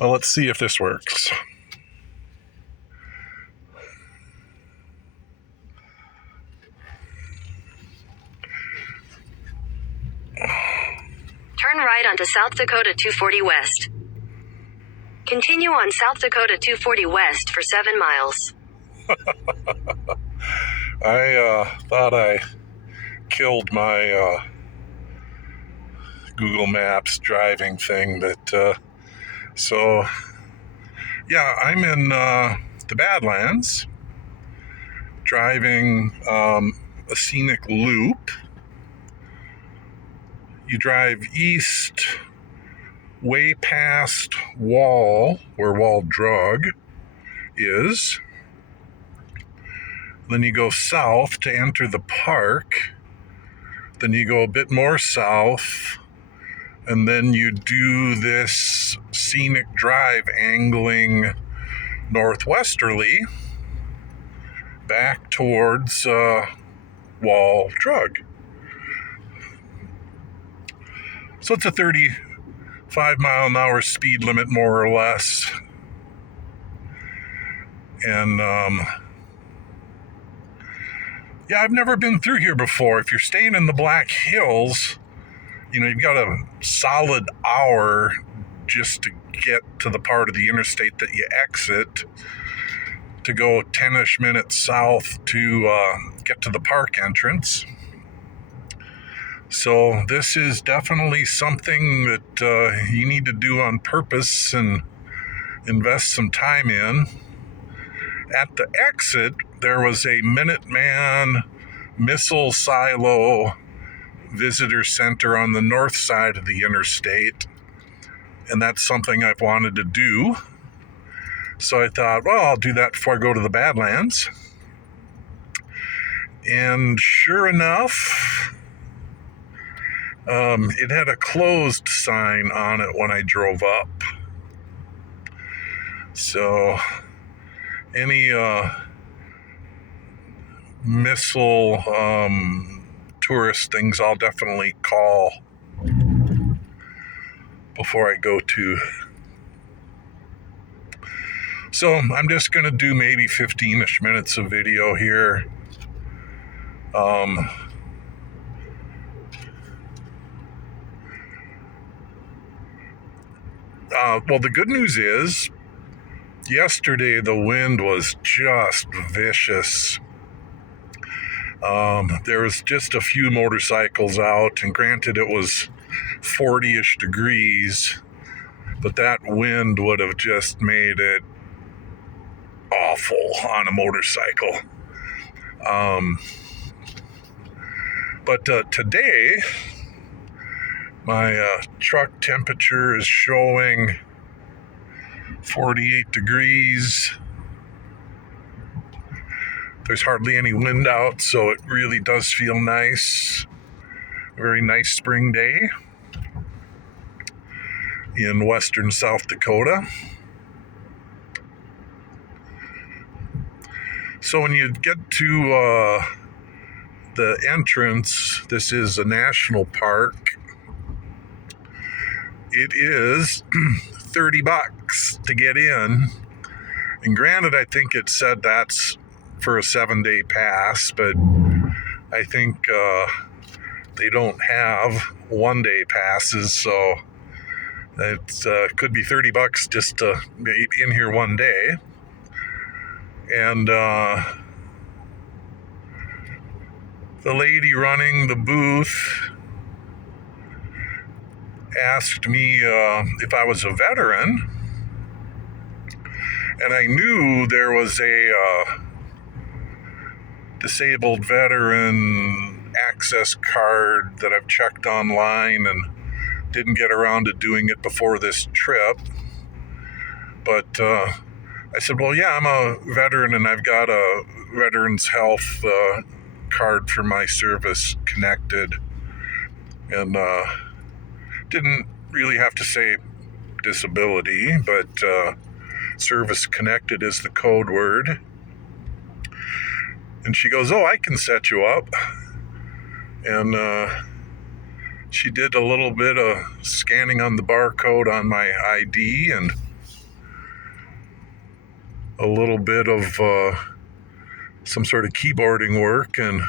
Well, let's see if this works. Turn right onto South Dakota 240 West. Continue on South Dakota 240 West for 7 miles. I thought I killed my Google Maps driving thing, but so yeah, I'm in the Badlands, driving a scenic loop. You drive east way past Wall, where Wall Drug is. Then you go south to enter the park. Then you go a bit more south, and then you do this scenic drive angling northwesterly back towards Wall Drug. So it's a 35 mile an hour speed limit, more or less. And yeah, I've never been through here before. If you're staying in the Black Hills, you've got a solid hour just to get to the part of the interstate that you exit, to go 10-ish minutes south to get to the park entrance. So this is definitely something that you need to do on purpose and invest some time in. At the exit, there was a Minuteman missile silo visitor center on the north side of the interstate, and that's something I've wanted to do. So I thought, well, I'll do that before I go to the Badlands. And sure enough, it had a closed sign on it when I drove up. So any missile tourist things I'll definitely call before I go to. So I'm just going to do maybe 15-ish minutes of video here. Well, the good news is, yesterday the wind was just vicious. There was just a few motorcycles out, and granted it was 40-ish degrees, but that wind would have just made it awful on a motorcycle. But today, my truck temperature is showing 48 degrees. There's hardly any wind out, so it really does feel nice. A very nice spring day in western South Dakota. So when you get to the entrance, this is a national park. It is $30 to get in. And granted, I think it said that's for a 7-day pass, but I think they don't have 1-day passes, so it could be $30 just to be in here one day. And the lady running the booth asked me if I was a veteran, and I knew there was a disabled veteran access card that I've checked online and didn't get around to doing it before this trip. But I said, well, yeah, I'm a veteran and I've got a Veterans Health card for my service connected. And didn't really have to say disability, but service connected is the code word. And she goes, oh, I can set you up. And she did a little bit of scanning on the barcode on my ID and a little bit of some sort of keyboarding work, and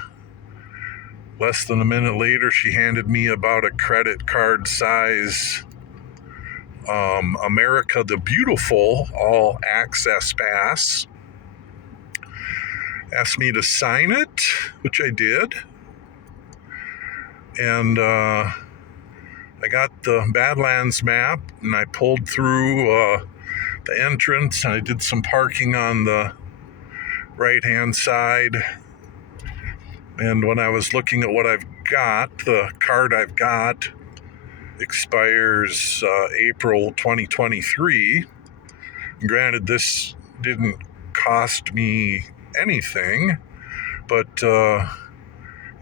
less than a minute later she handed me about a credit card size America the Beautiful all access pass. Asked me to sign it, which I did, and I got the Badlands map and I pulled through the entrance, and I did some parking on the right hand side. And when I was looking at what I've got, the card I've got expires April 2023. Granted, this didn't cost me anything, but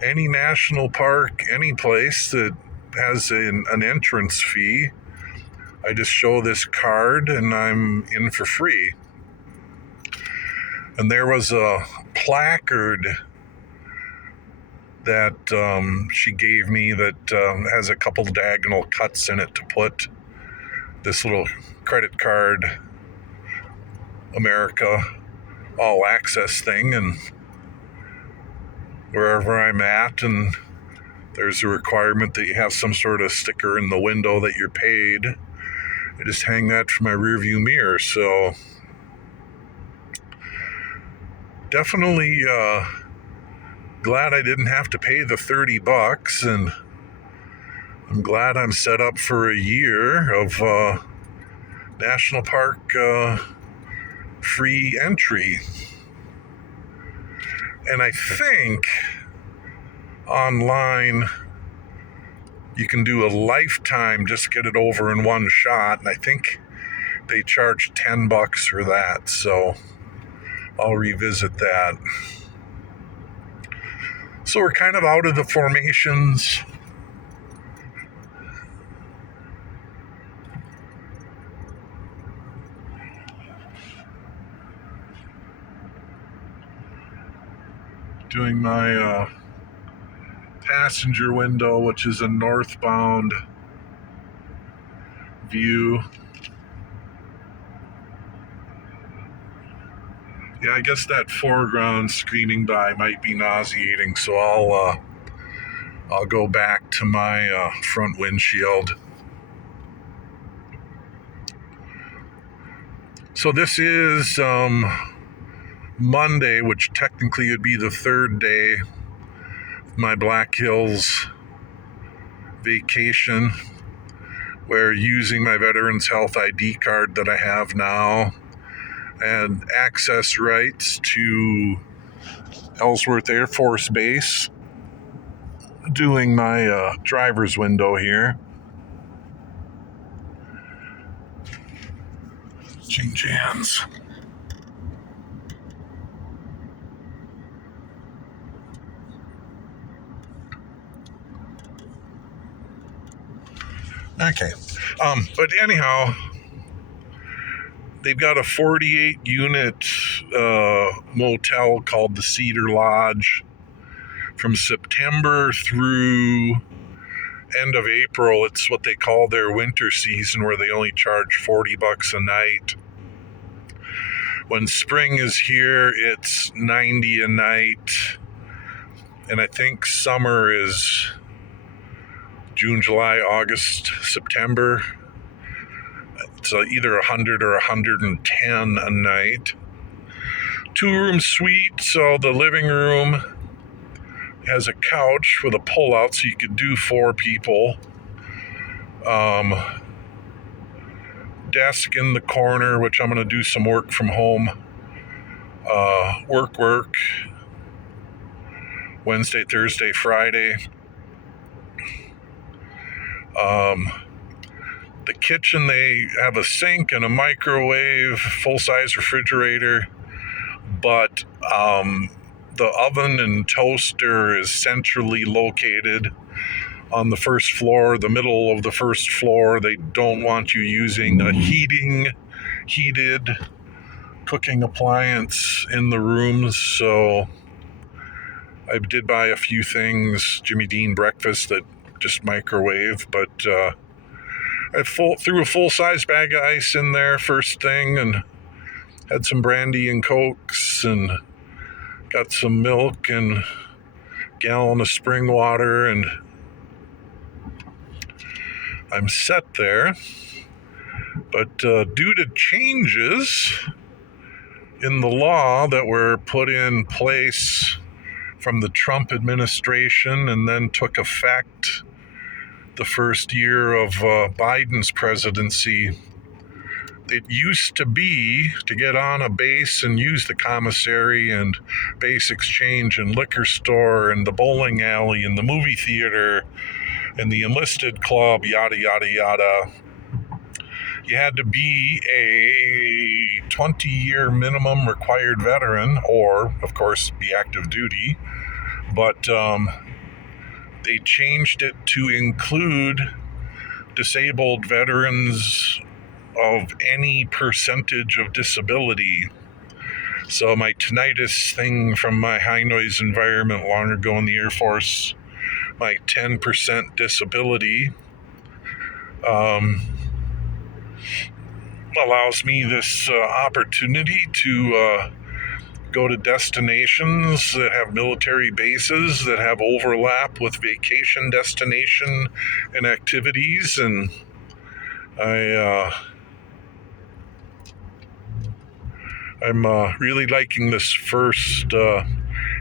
any national park, any place that has an entrance fee, I just show this card and I'm in for free. And there was a placard that she gave me that has a couple diagonal cuts in it to put this little credit card America all access thing, and wherever I'm at and there's a requirement that you have some sort of sticker in the window that you're paid, I just hang that from my rearview mirror. So definitely glad I didn't have to pay the $30, and I'm glad I'm set up for a year of national park free entry. And I think online you can do a lifetime, just get it over in one shot, and I think they charge $10 for that, so I'll revisit that. So we're kind of out of the formations. Doing my passenger window, which is a northbound view. Yeah, I guess that foreground screaming by might be nauseating, so I'll go back to my front windshield. So this is Monday, which technically would be the third day of my Black Hills vacation, where using my Veterans Health ID card that I have now and access rights to Ellsworth Air Force Base, doing my driver's window here. Change hands. Okay. But anyhow, they've got a 48-unit motel called the Cedar Lodge. From September through end of April, it's what they call their winter season, where they only charge $40 a night. When spring is here, it's $90 a night. And I think summer is June, July, August, September. It's either $100 or $110 a night. 2-room suite, so the living room has a couch with a pull-out so you could do 4 people. Desk in the corner, which I'm going to do some work from home. Work. Wednesday, Thursday, Friday. The kitchen, they have a sink and a microwave, full-size refrigerator, but the oven and toaster is centrally located on the first floor, the middle of the first floor. They don't want you using a heated cooking appliance in the rooms, so I did buy a few things, Jimmy Dean breakfast, that just microwave. But I threw a full-size bag of ice in there first thing and had some brandy and Cokes and got some milk and a gallon of spring water, and I'm set there. But due to changes in the law that were put in place from the Trump administration and then took effect the first year of Biden's presidency, it used to be to get on a base and use the commissary and base exchange and liquor store and the bowling alley and the movie theater and the enlisted club, yada, yada, yada. You had to be a 20-year minimum required veteran or, of course, be active duty. But they changed it to include disabled veterans of any percentage of disability. So my tinnitus thing from my high noise environment long ago in the Air Force, my 10% disability, allows me this opportunity to go to destinations that have military bases that have overlap with vacation destination and activities, and I'm really liking this first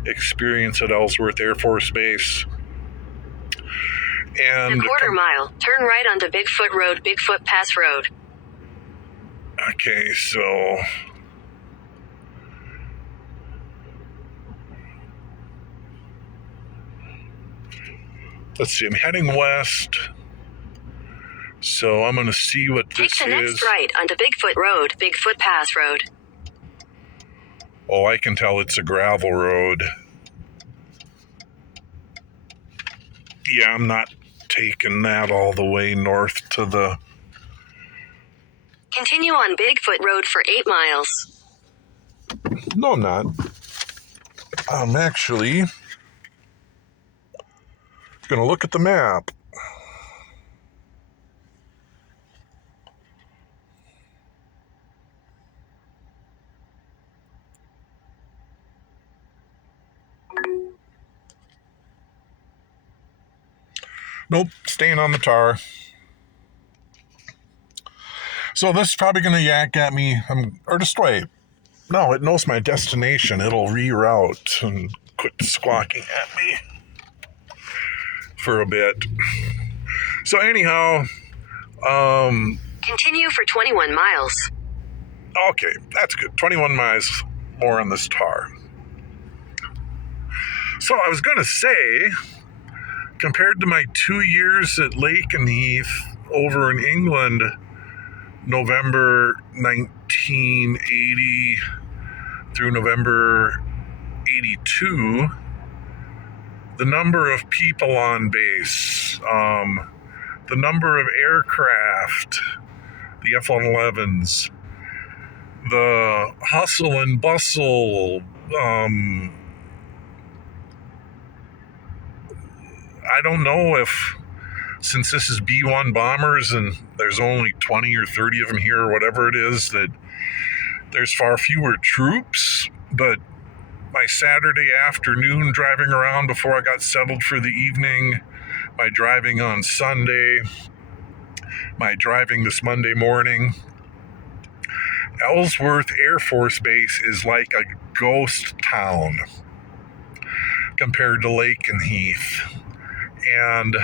experience at Ellsworth Air Force Base. And in a quarter mile, turn right onto Bigfoot Road, Bigfoot Pass Road. Okay, so let's see, I'm heading west, so I'm going to see what this is. Take the next right onto Bigfoot Road, Bigfoot Pass Road. Oh, I can tell it's a gravel road. Yeah, I'm not taking that all the way north to the... Continue on Bigfoot Road for 8 miles. No, I'm not. I'm actually going to look at the map. Nope, staying on the tar. So this is probably going to yak at me, or just wait. No, it knows my destination. It'll reroute and quit squawking at me for a bit. So anyhow, continue for 21 miles. Okay, that's good. 21 miles more on this tar. So I was going to say, compared to my 2 years at Lakenheath over in England, November 1980 through November 82, the number of people on base, the number of aircraft, the F-111s, the hustle and bustle, I don't know if, since this is B-1 bombers and there's only 20 or 30 of them here or whatever it is, that there's far fewer troops, but my Saturday afternoon driving around before I got settled for the evening, my driving on Sunday, my driving this Monday morning, Ellsworth Air Force Base is like a ghost town compared to Lakenheath. And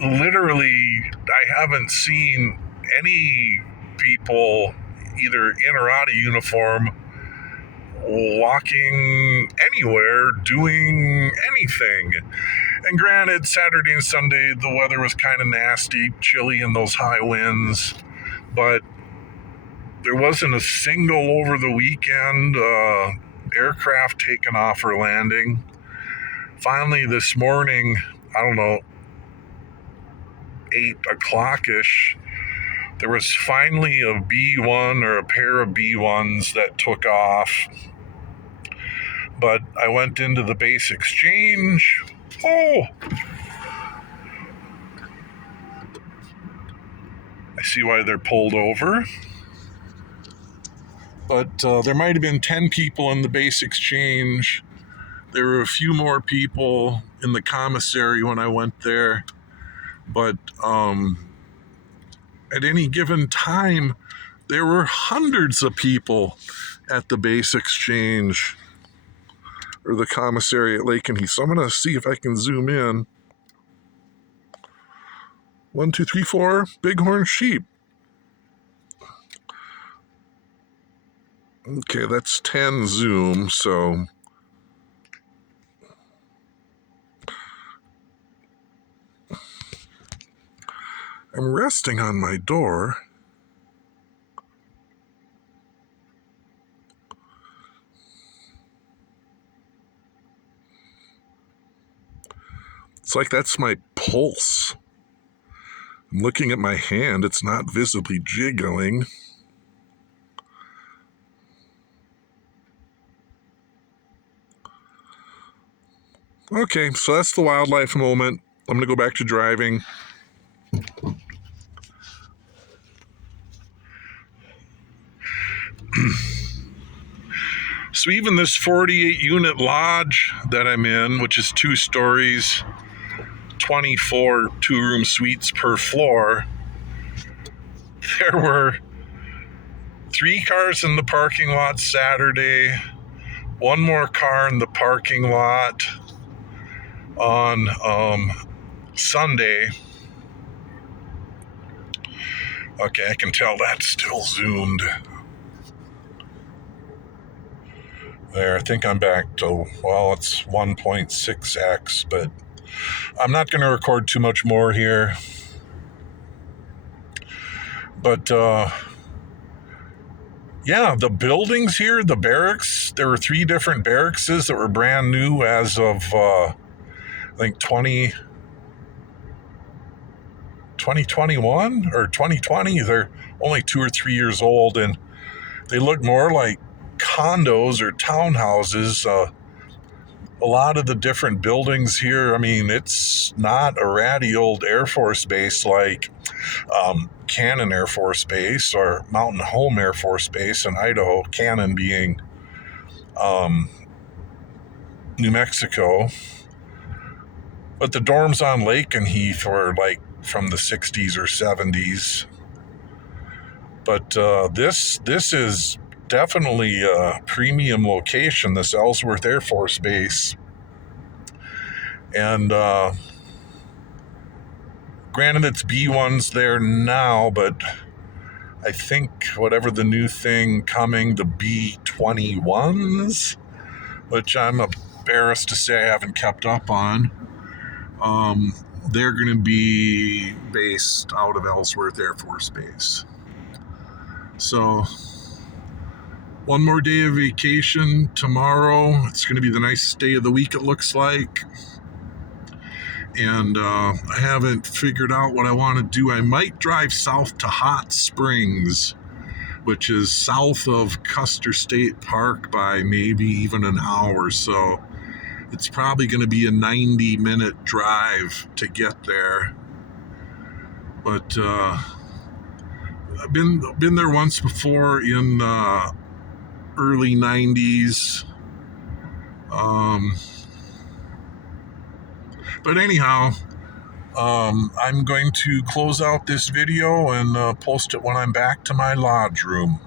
literally, I haven't seen any people either in or out of uniform walking anywhere, doing anything. And granted, Saturday and Sunday, the weather was kind of nasty, chilly, and those high winds, but there wasn't a single over the weekend aircraft taking off or landing. Finally, this morning, I don't know, 8 o'clock-ish, there was finally a B-1 or a pair of B-1s that took off. But I went into the base exchange. Oh! I see why they're pulled over. But there might have been 10 people in the base exchange. There were a few more people in the commissary when I went there. But at any given time, there were hundreds of people at the base exchange or the commissary at Lake and Heath. So I'm going to see if I can zoom in. 1, 2, 3, 4 bighorn sheep. Okay, that's 10 zoom, so I'm resting on my door. It's like that's my pulse. I'm looking at my hand, it's not visibly jiggling. Okay, so that's the wildlife moment. I'm going to go back to driving. So even this 48-unit lodge that I'm in, which is 2 stories, 24 two-room suites per floor, there were 3 cars in the parking lot Saturday, 1 more car in the parking lot on Sunday. Okay, I can tell that's still zoomed. There, I think I'm back to, well, it's 1.6x, but I'm not going to record too much more here. But, yeah, the buildings here, the barracks, there were 3 different barracks that were brand new as of, I think, 2021 or 2020. They're only 2 or 3 years old, and they look more like condos or townhouses. A lot of the different buildings here, I mean, it's not a ratty old Air Force base like Cannon Air Force Base or Mountain Home Air Force Base in Idaho, Cannon being New Mexico. But the dorms on Lake and Heath were like from the 60s or 70s. But this is definitely a premium location, this Ellsworth Air Force Base. And granted, it's B1s there now, but I think whatever the new thing coming, the B21s, which I'm embarrassed to say I haven't kept up on, they're going to be based out of Ellsworth Air Force Base. So 1 more day of vacation tomorrow. It's going to be the nicest day of the week, it looks like. And I haven't figured out what I want to do. I might drive south to Hot Springs, which is south of Custer State Park by maybe even an hour. So it's probably going to be a 90-minute drive to get there. But I've been there once before in early 90s. But anyhow, I'm going to close out this video and post it when I'm back to my lodge room.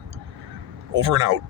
Over and out.